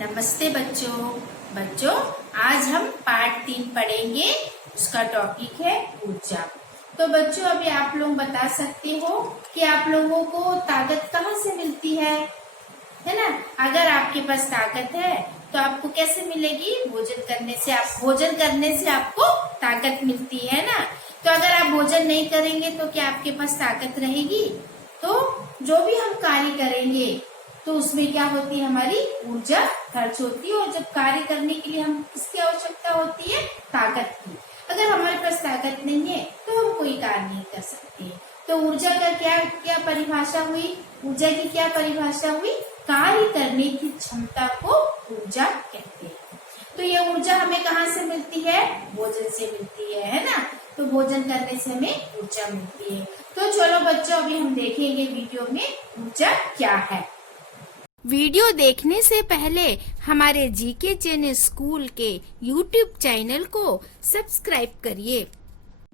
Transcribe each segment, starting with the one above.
नमस्ते बच्चों। बच्चों आज हम पार्ट 3 पढ़ेंगे। उसका टॉपिक है ऊर्जा। तो बच्चों अभी आप लोग बता सकते हो कि आप लोगों को ताकत कहाँ से मिलती है ना। अगर आपके पास ताकत है तो आपको कैसे मिलेगी? भोजन करने से आपको ताकत मिलती है ना। तो अगर आप भोजन नहीं करेंगे तो क्या आपके पास ताकत रहेगी? तो जो भी हम कार्य करेंगे तो उसमें क्या होती है, हमारी ऊर्जा खर्च होती है। और जब कार्य करने के लिए हम किसकी आवश्यकता होती है? ताकत की। अगर हमारे पास ताकत नहीं है तो हम कोई कार्य नहीं कर सकते। तो ऊर्जा का क्या क्या परिभाषा हुई? ऊर्जा की क्या परिभाषा हुई? कार्य करने की क्षमता को ऊर्जा कहते हैं। तो ये ऊर्जा हमें कहाँ से मिलती है? भोजन से मिलती है ना। तो भोजन करने से हमें ऊर्जा मिलती है। तो चलो बच्चों अभी हम देखेंगे वीडियो में ऊर्जा क्या है। वीडियो देखने से पहले हमारे जीके चैनल स्कूल के यूट्यूब चैनल को सब्सक्राइब करिए।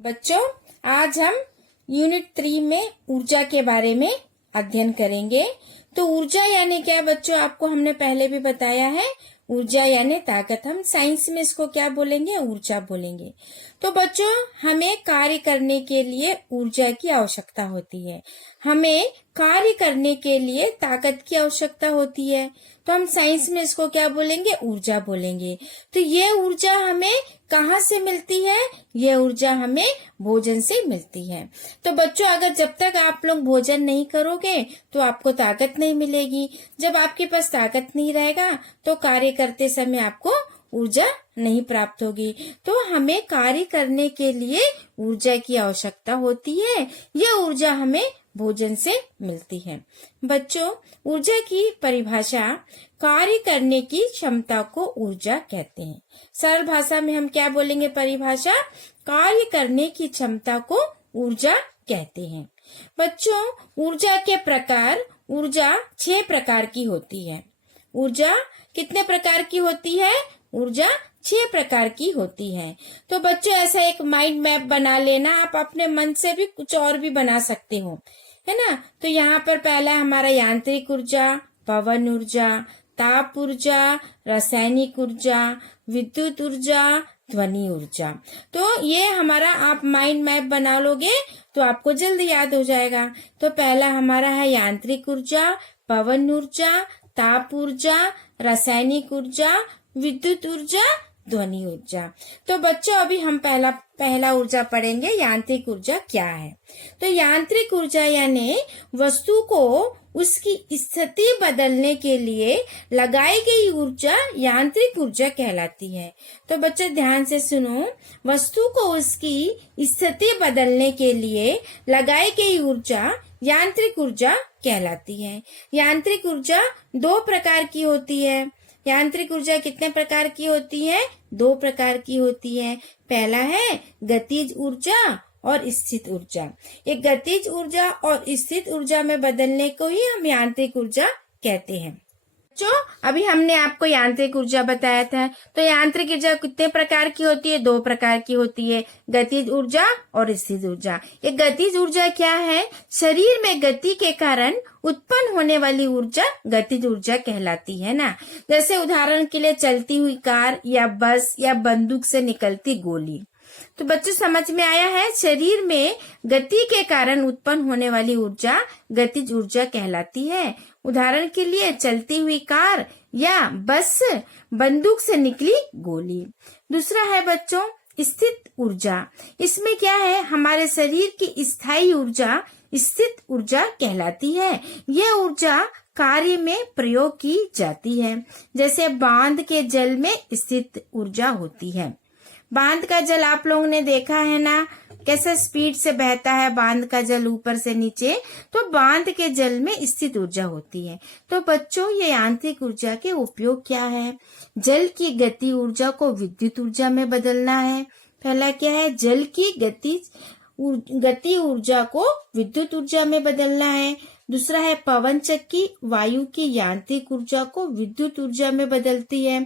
बच्चों आज हम यूनिट 3 में ऊर्जा के बारे में अध्ययन करेंगे। तो ऊर्जा यानी क्या बच्चों? आपको हमने पहले भी बताया है। ऊर्जा यानी ताकत। हम साइंस में इसको क्या बोलेंगे? ऊर्जा बोलेंगे। तो बच्चों हमें कार्य करने के लिए ऊर्जा की आवश्यकता होती है। हमें कार्य करने के लिए ताकत की आवश्यकता होती है। तो हम साइंस में इसको क्या बोलेंगे? ऊर्जा बोलेंगे। तो ये ऊर्जा हमें कहाँ से मिलती है? ये ऊर्जा हमें भोजन से मिलती है। तो बच्चों अगर जब तक आप लोग भोजन नहीं करोगे तो आपको ताकत नहीं मिलेगी। जब आपके पास ताकत नहीं रहेगा तो कार्य करते समय आपको ऊर्जा नहीं प्राप्त होगी। तो हमें कार्य करने के लिए ऊर्जा की आवश्यकता होती है। यह ऊर्जा हमें भोजन से मिलती है। बच्चों ऊर्जा की परिभाषा कार्य करने की क्षमता को ऊर्जा कहते हैं। सरल भाषा में हम क्या बोलेंगे? परिभाषा कार्य करने की क्षमता को ऊर्जा कहते हैं। बच्चों ऊर्जा के प्रकार, ऊर्जा 6 प्रकार की होती है। ऊर्जा कितने प्रकार की होती है? ऊर्जा 6 प्रकार की होती है। तो बच्चों ऐसा एक माइंड मैप बना लेना। आप अपने मन से भी कुछ और भी बना सकते हो, है ना। तो यहाँ पर पहला हमारा यांत्रिक ऊर्जा, पवन ऊर्जा, ताप ऊर्जा, रासायनिक ऊर्जा, विद्युत ऊर्जा, ध्वनि ऊर्जा। तो ये हमारा आप माइंड मैप बना लोगे तो आपको जल्दी याद हो जाएगा। तो पहला हमारा है यांत्रिक ऊर्जा, पवन ऊर्जा, ताप ऊर्जा, रासायनिक ऊर्जा, विद्युत ऊर्जा, ध्वनि ऊर्जा। तो बच्चों अभी हम पहला ऊर्जा पढ़ेंगे। यांत्रिक ऊर्जा क्या है? तो यांत्रिक ऊर्जा यानी वस्तु को उसकी स्थिति बदलने के लिए लगाई गई ऊर्जा यांत्रिक ऊर्जा कहलाती है। तो बच्चों ध्यान से सुनो। वस्तु को उसकी स्थिति बदलने के लिए लगाई गई ऊर्जा यांत्रिक ऊर्जा कहलाती है। यांत्रिक ऊर्जा 2 प्रकार की होती है। यांत्रिक ऊर्जा कितने प्रकार की होती है? 2 प्रकार की होती है। पहला है गतिज ऊर्जा और स्थित ऊर्जा। एक गतिज ऊर्जा और स्थित ऊर्जा में बदलने को ही हम यांत्रिक ऊर्जा कहते हैं। जो अभी हमने आपको यांत्रिक ऊर्जा बताया था। तो यांत्रिक ऊर्जा कितने प्रकार की होती है? 2 प्रकार की होती है, गतिज ऊर्जा और स्थित ऊर्जा। ये गतिज ऊर्जा क्या है? शरीर में गति के कारण उत्पन्न होने वाली ऊर्जा गतिज ऊर्जा कहलाती है ना। जैसे उदाहरण के लिए चलती हुई कार या बस या बंदूक से निकलती गोली। तो बच्चों समझ में आया है? शरीर में गति के कारण उत्पन्न होने वाली ऊर्जा गतिज ऊर्जा कहलाती है। उदाहरण के लिए चलती हुई कार या बस, बंदूक से निकली गोली। दूसरा है बच्चों स्थित ऊर्जा। इसमें क्या है? हमारे शरीर की स्थायी ऊर्जा स्थित ऊर्जा कहलाती है। यह ऊर्जा कार्य में प्रयोग की जाती है। जैसे बांध के जल में स्थित ऊर्जा होती है। बांध का जल आप लोगों ने देखा है ना, कैसे स्पीड से बहता है बांध का जल ऊपर से नीचे। तो बांध के जल में स्थित ऊर्जा होती है। तो बच्चों ये यांत्रिक ऊर्जा के उपयोग क्या है? जल की गति ऊर्जा को विद्युत ऊर्जा में बदलना है। पहला क्या है? जल की गति ऊर्जा को विद्युत ऊर्जा में बदलना है। दूसरा है पवन चक्की वायु की यांत्रिक ऊर्जा को विद्युत ऊर्जा में बदलती है।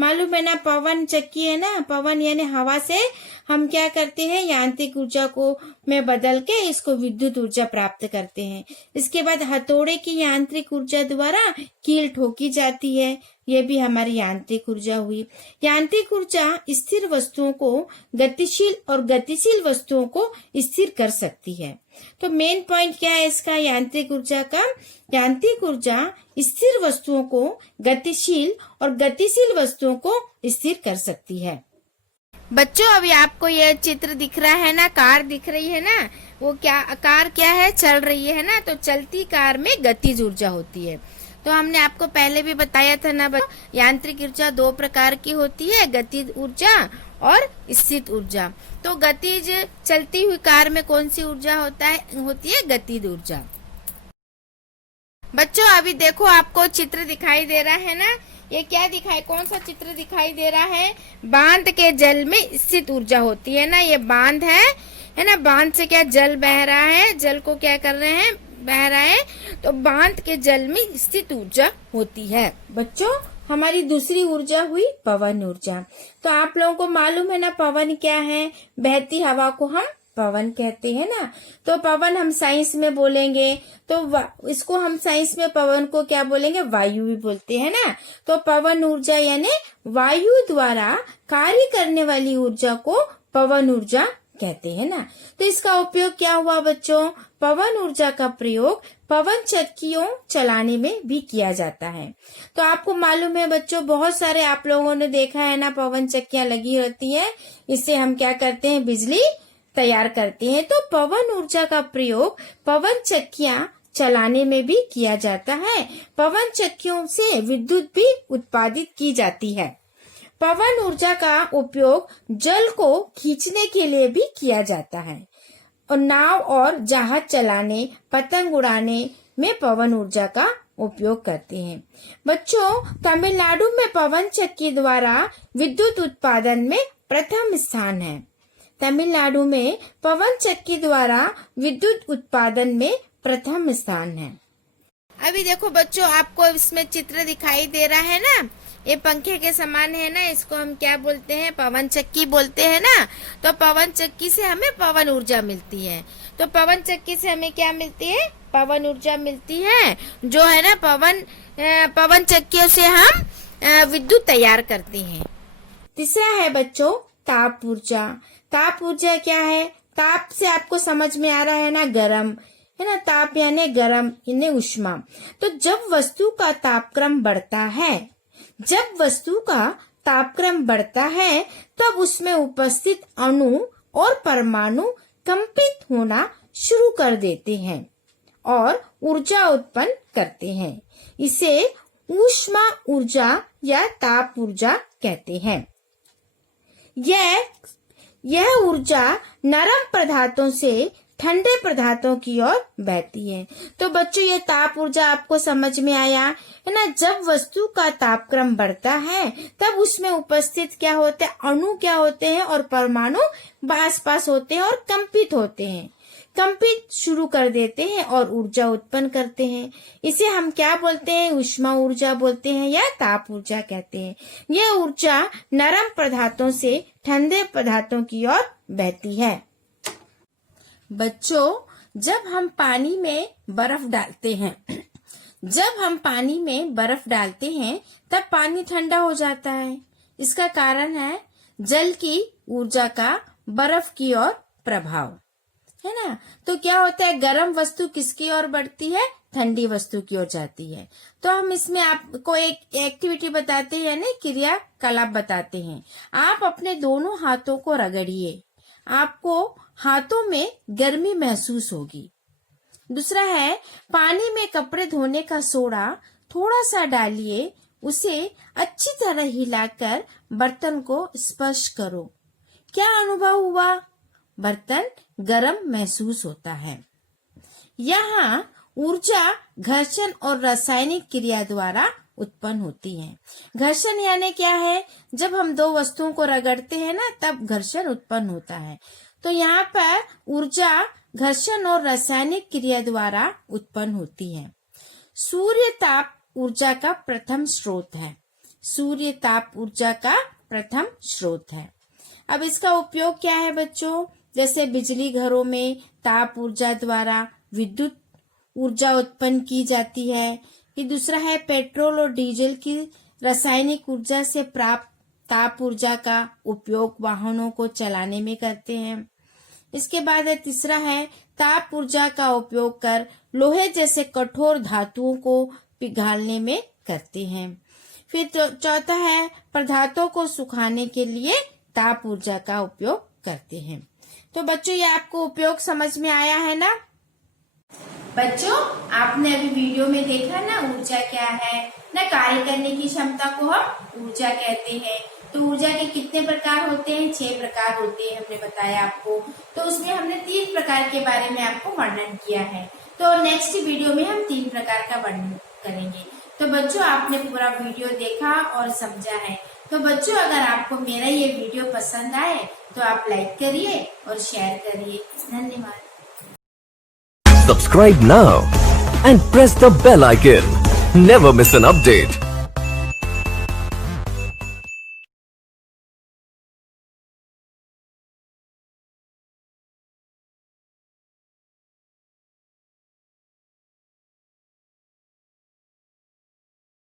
मालूम है ना, पवन चक्की है ना, पवन यानी हवा से हम क्या करते हैं, यांत्रिक ऊर्जा को में बदल के इसको विद्युत ऊर्जा प्राप्त करते हैं। इसके बाद हथौड़े की यांत्रिक ऊर्जा द्वारा कील ठोकी जाती है, ये भी हमारी यांत्रिक ऊर्जा हुई। यांत्रिक ऊर्जा स्थिर वस्तुओं को गतिशील और गतिशील वस्तुओं को स्थिर कर सकती है। तो मेन पॉइंट क्या है इसका, यांत्रिक ऊर्जा का, यांत्रिक ऊर्जा स्थिर वस्तुओं को गतिशील और गतिशील वस्तुओं को स्थिर कर सकती है। बच्चों अभी आपको ये चित्र दिख रहा है ना, कार दिख रही है ना, वो क्या कार क्या है, चल रही है ना। तो चलती कार में गतिज ऊर्जा होती है। तो हमने आपको पहले भी बताया था ना, यांत्रिक ऊर्जा दो प्रकार की होती है, गतिज ऊर्जा और स्थिर ऊर्जा। तो गतिज चलती हुई कार में कौन सी ऊर्जा होती है गतिज ऊर्जा। बच्चों अभी देखो आपको चित्र दिखाई दे रहा है ना, ये क्या दिखाई, कौन सा चित्र दिखाई दे रहा है, बांध के जल में स्थित ऊर्जा होती है ना। ये बांध है ना, बांध से क्या जल बह रहा है, जल को क्या कर रहे हैं, बह रहा है, तो बांध के जल में स्थित ऊर्जा होती है। बच्चों हमारी दूसरी ऊर्जा हुई पवन ऊर्जा। तो आप लोगों को मालूम है ना पवन क्या है, बहती हवा को हम पवन कहते हैं ना। तो पवन हम साइंस में बोलेंगे तो इसको हम साइंस में पवन को क्या बोलेंगे, वायु भी बोलते हैं ना। तो पवन ऊर्जा यानी वायु द्वारा कार्य करने वाली ऊर्जा को पवन ऊर्जा कहते हैं ना। तो इसका उपयोग क्या हुआ बच्चों, पवन ऊर्जा का प्रयोग पवन चक्कियों चलाने में भी किया जाता है। तो आपको मालूम है बच्चों, बहुत सारे आप लोगों ने देखा है ना, पवन चक्कियां लगी रहती है, इससे हम क्या करते हैं, बिजली तैयार करते हैं। तो पवन ऊर्जा का प्रयोग पवन चक्कियां चलाने में भी किया जाता है। पवन चक्कियों से विद्युत भी उत्पादित की जाती है। पवन ऊर्जा का उपयोग जल को खींचने के लिए भी किया जाता है और नाव और जहाज चलाने, पतंग उड़ाने में पवन ऊर्जा का उपयोग करते हैं। बच्चों तमिलनाडु में पवन चक्की द्वारा विद्युत उत्पादन में प्रथम स्थान है। तमिलनाडु में पवन चक्की द्वारा विद्युत उत्पादन में प्रथम स्थान है। अभी देखो बच्चों आपको इसमें चित्र दिखाई दे रहा है ना, ये पंखे के समान है ना, इसको हम क्या बोलते हैं, पवन चक्की बोलते हैं ना। तो पवन चक्की से हमें पवन ऊर्जा मिलती है। तो पवन चक्की से हमें क्या मिलती है, पवन ऊर्जा मिलती है, जो है ना पवन चक्कियों से हम विद्युत तैयार करते हैं। तीसरा है बच्चों ताप ऊर्जा। ताप ऊर्जा क्या है, ताप से आपको समझ में आ रहा है ना, गरम है ना, ताप यानी गरम यानी उष्मा। तो जब वस्तु का तापक्रम बढ़ता है, जब वस्तु का तापक्रम बढ़ता है तब उसमें उपस्थित अणु और परमाणु कंपित होना शुरू कर देते हैं और ऊर्जा उत्पन्न करते हैं। इसे ऊष्मा ऊर्जा या ताप ऊर्जा कहते हैं। यह ऊर्जा नरम पदार्थों से ठंडे पदार्थों की ओर बहती है। तो बच्चों ये ताप ऊर्जा आपको समझ में आया है ना। जब वस्तु का तापक्रम बढ़ता है तब उसमें उपस्थित क्या होते हैं, अणु क्या होते हैं और परमाणु आसपास होते हैं और कंपित होते हैं, कंपित शुरू कर देते हैं और ऊर्जा उत्पन्न करते हैं। इसे हम क्या बोलते हैं, ऊष्मा ऊर्जा बोलते हैं या ताप ऊर्जा कहते हैं। यह ऊर्जा नरम पदार्थों से ठंडे पदार्थों की ओर बहती है। बच्चों जब हम पानी में बर्फ डालते हैं जब हम पानी में बर्फ डालते हैं तब पानी ठंडा हो जाता है। इसका कारण है जल की ऊर्जा का बर्फ की ओर प्रभाव, है ना। तो क्या होता है, गर्म वस्तु किसकी ओर बढ़ती है, ठंडी वस्तु की ओर जाती है। तो हम इसमें आपको एक एक्टिविटी बताते हैं, यानी क्रियाकलाप बताते हैं। आप अपने दोनों हाथों को रगड़िए, आपको हाथों में गर्मी महसूस होगी। दूसरा है, पानी में कपड़े धोने का सोडा थोड़ा सा डालिए, उसे अच्छी तरह हिलाकर बर्तन को स्पर्श करो। क्या अनुभव हुआ, बर्तन गर्म महसूस होता है। यहाँ ऊर्जा घर्षण और रासायनिक क्रिया द्वारा उत्पन्न होती है। घर्षण यानी क्या है, जब हम दो वस्तुओं को रगड़ते हैं ना तब घर्षण उत्पन्न होता है। तो यहाँ पर ऊर्जा घर्षण और रासायनिक क्रिया द्वारा उत्पन्न होती है। सूर्य ताप ऊर्जा का प्रथम स्रोत है। सूर्य ताप ऊर्जा का प्रथम स्रोत है। अब इसका उपयोग क्या है बच्चों? जैसे बिजली घरों में ताप ऊर्जा द्वारा विद्युत ऊर्जा उत्पन्न की जाती है। फिर दूसरा है पेट्रोल और डीजल की रासायनिक ऊर्जा से प्राप्त ताप ऊर्जा का उपयोग वाहनों को चलाने में करते हैं। इसके बाद है तीसरा है ताप ऊर्जा का उपयोग कर लोहे जैसे कठोर धातुओं को पिघालने में करते हैं। फिर चौथा है पदार्थों को सुखाने के लिए ताप ऊर्जा का उपयोग करते हैं। तो बच्चों ये आपको उपयोग समझ में आया है ना? बच्चों आपने अभी वीडियो में देखा ना ऊर्जा क्या है ना, कार्य करने की क्षमता को हम ऊर्जा कहते हैं। तो ऊर्जा के कितने प्रकार होते हैं? 6 प्रकार होते हैं, हमने बताया आपको। तो उसमें हमने 3 प्रकार के बारे में आपको वर्णन किया है। तो नेक्स्ट वीडियो में हम 3 प्रकार का वर्णन करेंगे। तो बच्चों आपने पूरा वीडियो देखा और समझा है। तो बच्चों अगर आपको मेरा ये वीडियो पसंद आए तो आप लाइक करिए और शेयर करिए। धन्यवाद। Subscribe now and press the bell icon. Never miss an update.